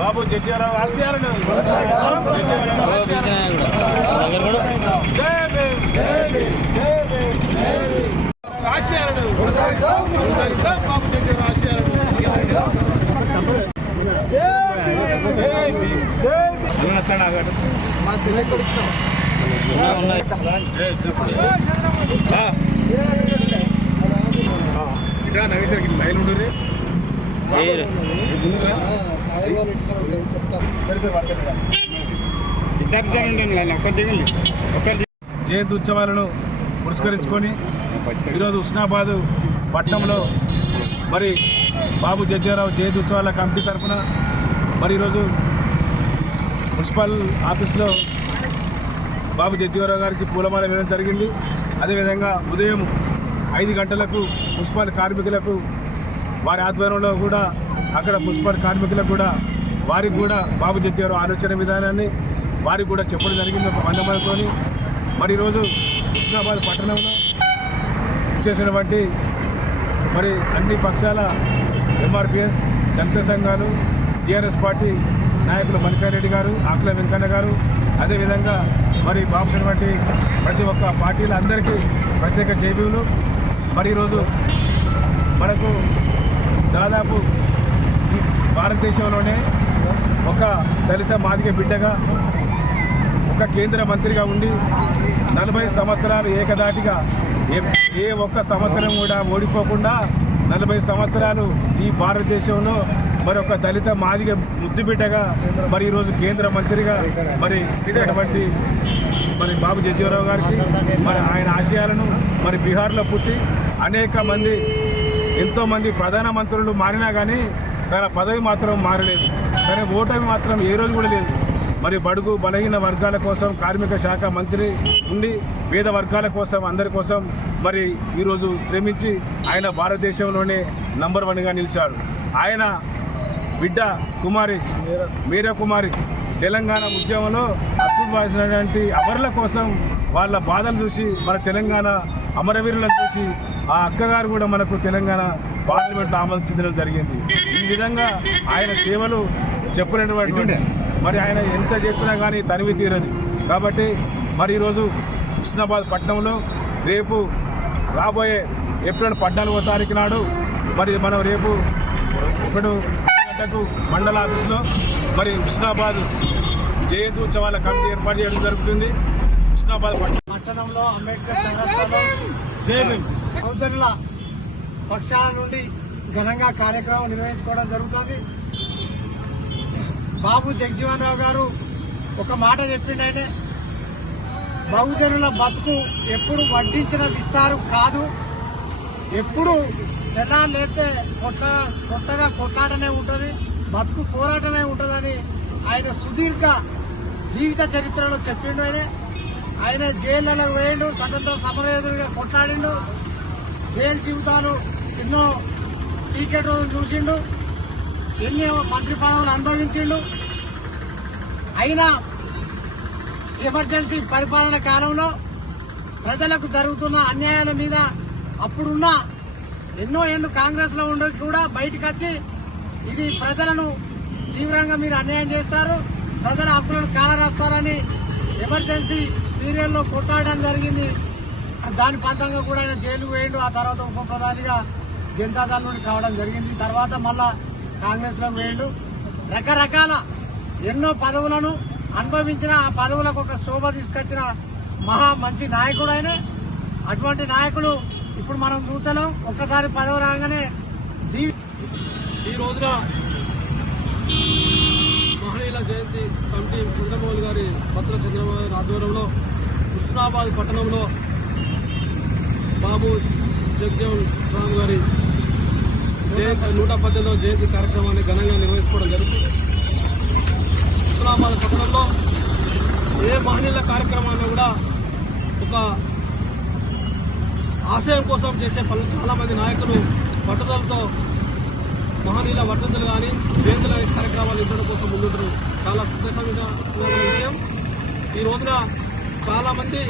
బాబు జగ్జీవనరావు ఆశయాలను నగేశ్వరికి లైన్ ఉండదు జయంతి ఉత్సవాలను పురస్కరించుకొని ఈరోజు హుస్నాబాద్ పట్టణంలో మరి బాబు జగ్జీవనరావు జయంతి ఉత్సవాల కమిటీ తరఫున మరి ఈరోజు మున్సిపల్ ఆఫీస్లో బాబు జగ్జీవనరావు గారికి పూలమాల వేయడం జరిగింది. అదేవిధంగా ఉదయం 5 గంటలకు మున్సిపల్ కార్మికులకు వారి ఆధ్వర్యంలో కూడా అక్కడ మున్సిపల్ కార్మికులకు కూడా వారికి కూడా బాబు జగ్జీవనరావు ఆలోచన విధానాన్ని వారికి కూడా చెప్పడం జరిగింది ఒక 100 మందితోని. మరి ఈరోజు హుస్నాబాద్ పట్టణంలో ఇచ్చేసినటువంటి మరి అన్ని పక్షాల ఎంఆర్పిఎస్ దళిత సంఘాలు టీఆర్ఎస్ పార్టీ నాయకులు మల్లికారెడ్డి గారు, ఆకుల వెంకన్న గారు, అదేవిధంగా మరి బాబుసినటువంటి ప్రతి ఒక్క పార్టీల అందరికీ ప్రత్యేక జైబీలు. మరి ఈరోజు మనకు దాదాపు ఈ భారతదేశంలోనే ఒక దళిత మాదిగ బిడ్డగా ఒక కేంద్ర మంత్రిగా ఉండి 40 సంవత్సరాలు ఏకదాటిగా ఏ ఒక్క సంవత్సరం కూడా ఓడిపోకుండా 40 సంవత్సరాలు ఈ భారతదేశంలో మరి ఒక దళిత మాదిగ ముద్దు బిడ్డగా మరి ఈరోజు కేంద్ర మంత్రిగా మరి ఇటువంటి మరి బాబు జగ్జీవనరావు గారికి మరి ఆయన ఆశయాలను మరి బీహార్లో పుట్టి అనేక మంది ఎంతోమంది ప్రధానమంత్రులు మారినా కానీ తన పదవి మాత్రం మారలేదు, కానీ ఓటమి మాత్రం ఏ రోజు కూడా లేదు. మరి బడుగు బలహీన వర్గాల కోసం కార్మిక శాఖ మంత్రి ఉండి పేద వర్గాల కోసం అందరి కోసం మరి ఈరోజు శ్రమించి ఆయన భారతదేశంలోనే నంబర్ 1గా నిలిచాడు. ఆయన బిడ్డ కుమారి మీరా కుమారి తెలంగాణ ఉద్యమంలో అసూబాసినటువంటి అమరుల కోసం వాళ్ళ బాధలు చూసి మన తెలంగాణ అమరవీరులను చూసి ఆ అక్కగారు కూడా మనకు తెలంగాణ పార్లమెంట్లో ఆమోదించడం జరిగింది. ఈ విధంగా ఆయన సేవలు చెప్పలేనటువంటి మరి ఆయన ఎంత చెప్పినా కానీ తనివి తీరదు. కాబట్టి మరి ఈరోజు హుస్నాబాద్ పట్టణంలో రేపు రాబోయే ఏప్రిల్ 14వ తారీఖు నాడు మరి మనం రేపు 1 గంటకు మండల ఆఫీసులో మరి హుస్నాబాద్ జయంతి ఉత్సవాల కమిటీ ఏర్పాటు చేయడం జరుగుతుంది. హుస్నాబాద్ పట్టణంలో అంబేద్కర్ చౌరస్తాలో సోదరుల పక్షాల నుండి ఘనంగా కార్యక్రమం నిర్వహించుకోవడం జరుగుతుంది. బాబు జగ్జీవనరావు గారు ఒక మాట చెప్పిండే, బహుజనుల బతుకు ఎప్పుడు వడ్డించిన విస్తారు కాదు, ఎప్పుడు తెల్లాలేస్తే కొత్తగా కొట్లాటనే ఉంటుంది, బతుకు పోరాటమే ఉంటుందని ఆయన సుదీర్ఘ జీవిత చరిత్రలో చెప్పిండు. ఆయన జైళ్లలో వేయండు, స్వతంత్ర సమరయోధుడిగా కొట్లాడిండు, జైలు జీవితాలు ఎన్నో చీకటి రోజులు చూసిండు, ఎన్ని మంత్రి పదవులు అనుభవించిండు. అయినా ఎమర్జెన్సీ పరిపాలన కాలంలో ప్రజలకు జరుగుతున్న అన్యాయాల మీద అప్పుడున్న ఎన్నో ఏళ్ళు కాంగ్రెస్ లో ఉండి కూడా బయటకు వచ్చి ఇది ప్రజలను తీవ్రంగా మీరు అన్యాయం చేస్తారు, ప్రజల హక్కులను కాలరాస్తారని ఎమర్జెన్సీ పీరియడ్ లో కొట్టాడడం జరిగింది. దాని ఫలితంగా కూడా ఆయన జైలు వేయండు. ఆ తర్వాత ఉప ప్రధానిగా జనతాదళ్ నుండి కావడం జరిగింది. తర్వాత మళ్ళా కాంగ్రెస్ లో వేయండు. రకరకాల ఎన్నో పదవులను అనుభవించిన, ఆ పదవులకు ఒక శోభ తీసుకొచ్చిన మహా మంచి నాయకుడు ఆయన. అటువంటి నాయకుడు ఇప్పుడు మనం చూస్తున్నాం. ఒక్కసారి పదవి రాగానే ఈ రోజున మహనీయుల జయంతి కమిటీ చంద్రబాబు గారి పత్ర చంద్రబాబు గారి ఆధ్వర్యంలో హుస్నాబాద్ పట్టణంలో బాబు జగ్జీవనరావు గారి జయంతి 118వ జయంతి కార్యక్రమాన్ని ఘనంగా నిర్వహించుకోవడం జరుగుతుంది. హుస్నాబాద్ పట్టణంలో ఏ మహనీయుల కార్యక్రమాల్లో కూడా ఒక ఆశయం కోసం చేసే పనులు చాలా మంది నాయకులు పట్టుదలతో మహనీయుల వర్ధంతులు కానీ జయంతుల కార్యక్రమాలు ఇవ్వడం కోసం ముందుంటారు. చాలా సంతోషంగా విషయం. ఈ రోజున చాలా మంది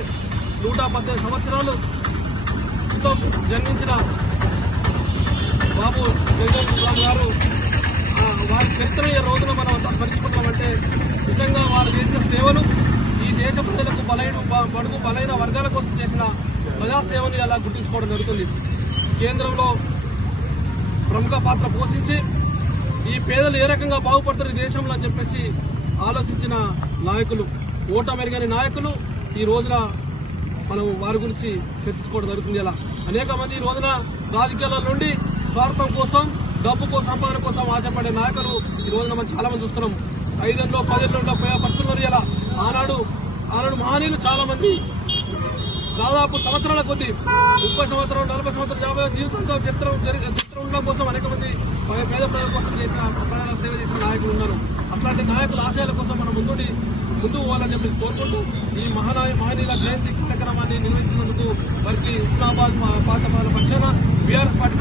118 సంవత్సరాలు క్రితం జన్మించిన బాబు జగన్ గారు వారి చరిత్ర ఈ రోజున మనం అంతా స్మరించుకుంటామంటే నిజంగా వారు చేసిన సేవలు ఈ దేశ ప్రజలకు బడుగు బలైన వర్గాల కోసం చేసిన ప్రజాసేవను అలా గుర్తుంచుకోవడం జరుగుతుంది. కేంద్రంలో ప్రముఖ పాత్ర పోషించి ఈ పేదలు ఏ రకంగా బాగుపడతారు ఈ దేశంలో అని చెప్పేసి ఆలోచించిన నాయకులు, ఓటమెరుగని నాయకులు ఈ రోజున మనం వారి గురించి చర్చించుకోవడం జరుగుతుంది. అలా అనేక మంది ఈ రోజున రాజకీయాల నుండి స్వార్థం కోసం, డబ్బు కోసం, సంపాదన కోసం ఆశపడే నాయకులు ఈ రోజున మనం చాలా మంది చూస్తున్నాం. 5 ఏళ్ళలో 10 ఏళ్ళలో పోయే పరిస్థితున్నారు. ఇలా ఆనాడు మహనీయులు చాలా మంది దాదాపు సంవత్సరాల కొద్ది 30 సంవత్సరాలు 40 సంవత్సరాలు 50 జీవితంతో చిత్రం ఉండడం కోసం అనేక మంది పేద ప్రజల కోసం చేసిన ప్రజల సేవ చేసిన నాయకులు ఉన్నారు. అట్లాంటి నాయకుల ఆశయాల కోసం మనం ముందుకు పోవాలని చెప్పి కోరుకుంటూ ఈ మహనీయుల జయంతి కార్యక్రమాన్ని నిర్వహించినందుకు వారికి హుస్నాబాద్ పాత పక్షాన బీఆర్ఎస్ పార్టీ